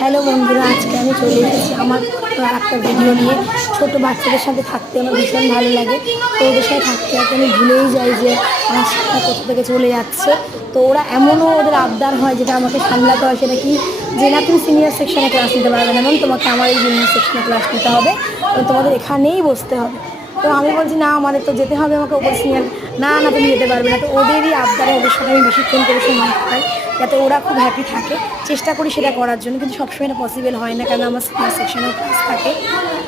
Hello বন্ধুরা, আজকে আমি চলে এসেছি আমার একটা ভিডিও নিয়ে। ছোট বাচ্চাদের সাথে থাকতে আমার ভীষণ ভালো লাগে। তো ওদের সাথে থাকতে থাকতে আমি ভুলেই যাই যে আমার শিক্ষা কোথা থেকে চলে যাচ্ছে। তো ওরা এমনও ওদের আবদার হয় যেটা আমাকে সামলাতে হয়, সেটা কি যে না তুমি সিনিয়র সেকশনে ক্লাস নিতে পারবে না, ম্যাম তোমাকে আমার এই জুনিয়র সেকশনে ক্লাস নিতে হবে এবং তোমাদের এখানেই বসতে হবে। তো আমি বলছি না, আমাদের তো যেতে হবে, আমাকে ওপর সিনিয়র। না না, তুমি যেতে পারবে না। তো ওদেরই আবদারে ওদের সাথে আমি বেশিক্ষণ করে সময় কাটাই, যাতে ওরা খুব হ্যাপি থাকে। চেষ্টা করি সেটা করার জন্য, কিন্তু সবসময় এটা পসিবল হয় না, কারণ আমার সিনিয়র সেকশনেও ক্লাস থাকে।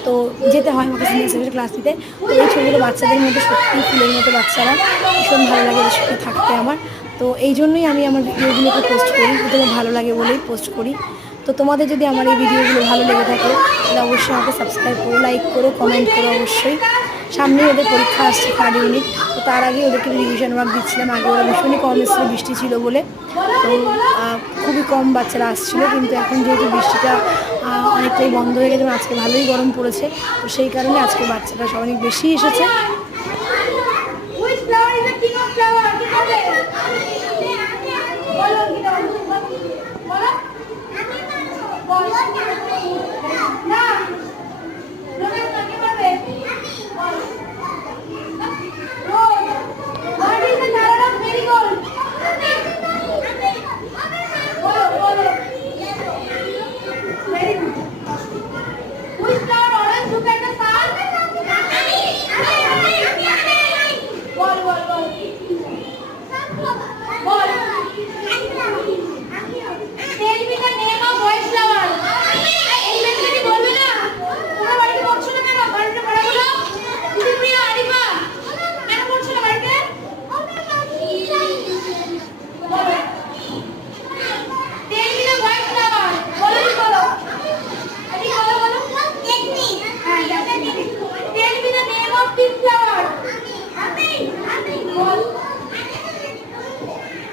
তো যেতে হয় আমাকে সিনিয়র সেকশনে ক্লাস দিতে। তো এই ছোটো বাচ্চাদের মধ্যে সত্যিই ফুলের মতো বাচ্চারা, ভীষণ ভালো লাগে এদের সাথে থাকতে আমার। তো এই জন্যই আমি আমার ভিডিওগুলোকে পোস্ট করি, তোমার ভালো লাগে বলেই পোস্ট করি। তো তোমাদের যদি আমার এই ভিডিওগুলো ভালো লেগে থাকে তাহলে অবশ্যই আমাকে সাবস্ক্রাইব করো, লাইক করো, কমেন্ট করো অবশ্যই। সামনেই ওদের পরীক্ষা আসছে 3rd ইউনিট। তো তার আগে ওদেরকে রিভিশন ওয়ার্ক দিচ্ছিলাম। আগে ওরা ভীষণই কম এসেছিলো, বৃষ্টি ছিল বলে। তো খুবই কম বাচ্চারা আসছিলো, কিন্তু এখন যেহেতু বৃষ্টিটা অনেকটাই বন্ধ হয়ে গেছে, আজকে ভালোই গরম পড়েছে। তো সেই কারণে আজকে বাচ্চারা সব অনেক বেশি এসেছে। বলো